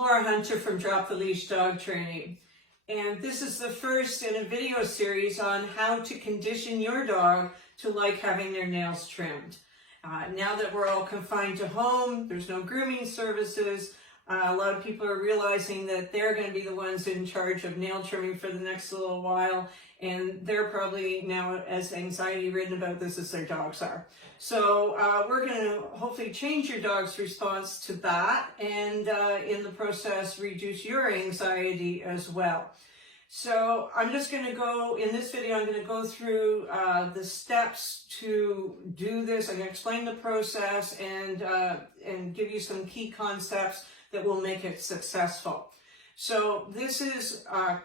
Laura Hunter from Drop the Leash Dog Training, and this is the first in a video series on how to condition your dog to like having their nails trimmed. Now that we're all confined to home, there's no grooming services, a lot of people are realizing that they're going to be the ones in charge of nail trimming for the next little while, and they're probably now as anxiety-ridden about this as their dogs are. So we're going to hopefully change your dog's response to that, and in the process reduce your anxiety as well. So I'm just going to go, in this video, I'm going to go through the steps to do this. I'm going to explain the process and give you some key concepts that will make it successful. So this is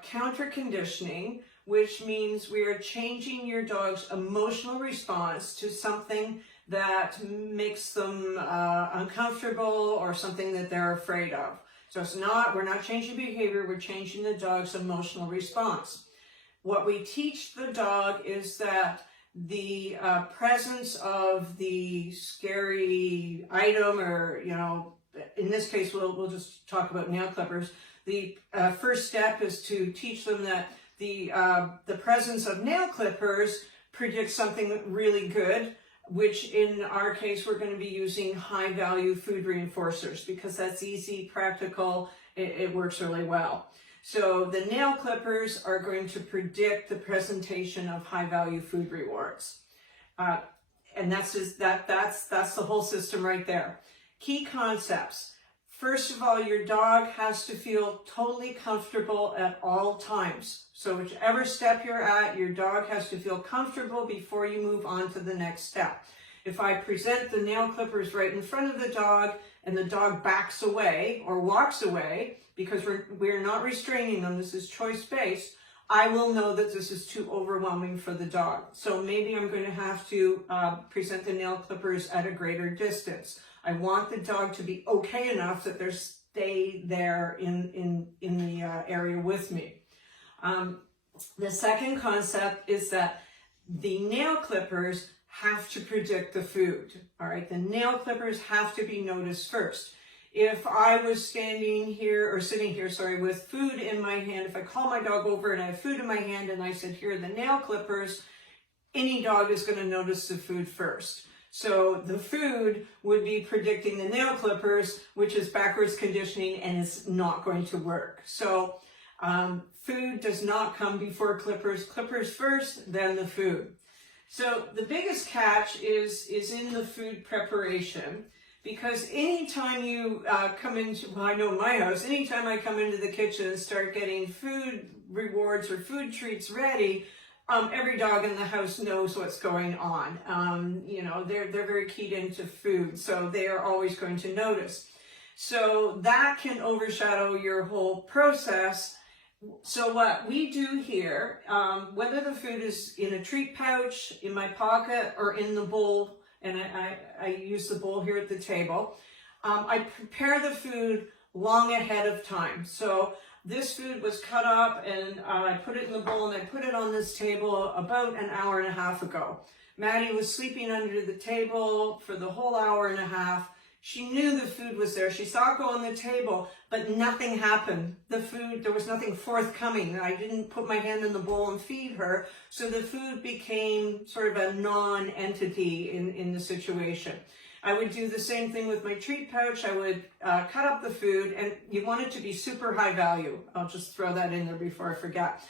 counter conditioning, which means we are changing your dog's emotional response to something that makes them uncomfortable or something that they're afraid of. So we're not changing behavior, we're changing the dog's emotional response. What we teach the dog is that the presence of the scary item, or, you know, in this case, we'll just talk about nail clippers. The first step is to teach them that the presence of nail clippers predicts something really good, which in our case, we're going to be using high value food reinforcers because that's easy, practical, it works really well. So the nail clippers are going to predict the presentation of high value food rewards. And that's the whole system right there. Key concepts. First of all, your dog has to feel totally comfortable at all times. So whichever step you're at, your dog has to feel comfortable before you move on to the next step. If I present the nail clippers right in front of the dog and the dog backs away or walks away, because we're not restraining them, this is choice-based, I will know that this is too overwhelming for the dog. So maybe I'm going to have to present the nail clippers at a greater distance. I want the dog to be okay enough that they stay there in the area with me. The second concept is that the nail clippers have to predict the food. All right, the nail clippers have to be noticed first. If I was sitting here, with food in my hand, if I call my dog over and I have food in my hand and I said, here are the nail clippers, any dog is going to notice the food first. So the food would be predicting the nail clippers, which is backwards conditioning and is not going to work. So food does not come before clippers. Clippers first, then the food. So the biggest catch is in the food preparation, because anytime you come into, well, I know in my house, anytime I come into the kitchen and start getting food rewards or food treats ready, every dog in the house knows what's going on. You know, they're very keyed into food, so they are always going to notice. So that can overshadow your whole process. So what we do here, whether the food is in a treat pouch, in my pocket, or in the bowl, and I use the bowl here at the table, I prepare the food long ahead of time. So this food was cut up and I put it in the bowl and I put it on this table about an hour and a half ago. Maddie was sleeping under the table for the whole hour and a half. She knew the food was there. She saw it go on the table, but nothing happened. The food, there was nothing forthcoming. I didn't put my hand in the bowl and feed her, so the food became sort of a non-entity in the situation. I would do the same thing with my treat pouch. I would cut up the food, and you want it to be super high value. I'll just throw that in there before I forget.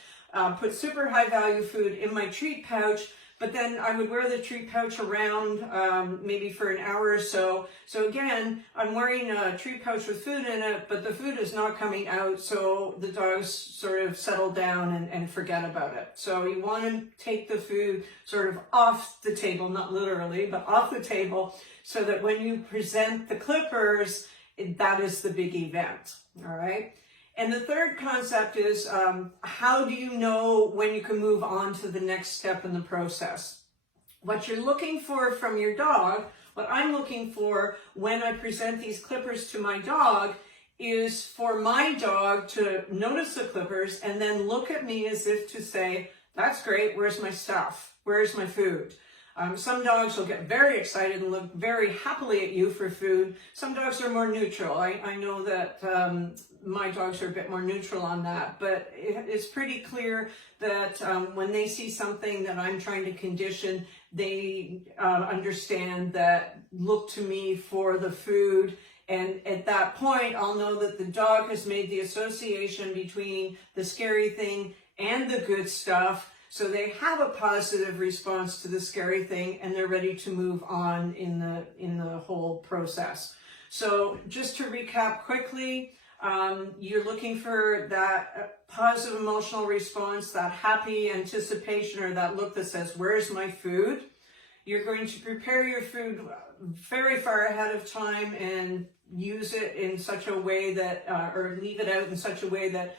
Put super high value food in my treat pouch, but then I would wear the treat pouch around maybe for an hour or so. So again, I'm wearing a treat pouch with food in it, but the food is not coming out, so the dogs sort of settle down and forget about it. So you want to take the food sort of off the table, not literally, but off the table, so that when you present the clippers, that is the big event, all right? And the third concept is, how do you know when you can move on to the next step in the process? What you're looking for from your dog, what I'm looking for when I present these clippers to my dog, is for my dog to notice the clippers and then look at me as if to say, that's great, where's my stuff? Where's my food? Some dogs will get very excited and look very happily at you for food. Some dogs are more neutral. I know that my dogs are a bit more neutral on that, but it's pretty clear that when they see something that I'm trying to condition, they understand that look to me for the food. And at that point, I'll know that the dog has made the association between the scary thing and the good stuff. So they have a positive response to the scary thing, and they're ready to move on in the whole process. So just to recap quickly, you're looking for that positive emotional response, that happy anticipation, or that look that says, where's my food? You're going to prepare your food very far ahead of time and use it in such a way that, or leave it out in such a way that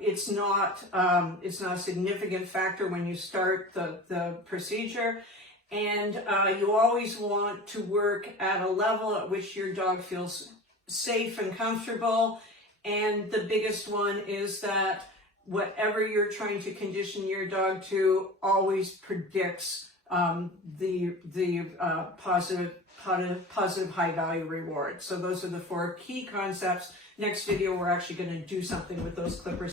it's not a significant factor when you start the procedure. And you always want to work at a level at which your dog feels safe and comfortable. And the biggest one is that whatever you're trying to condition your dog to always predicts the positive high value reward. So those are the 4 key concepts. Next video, we're actually going to do something with those clippers.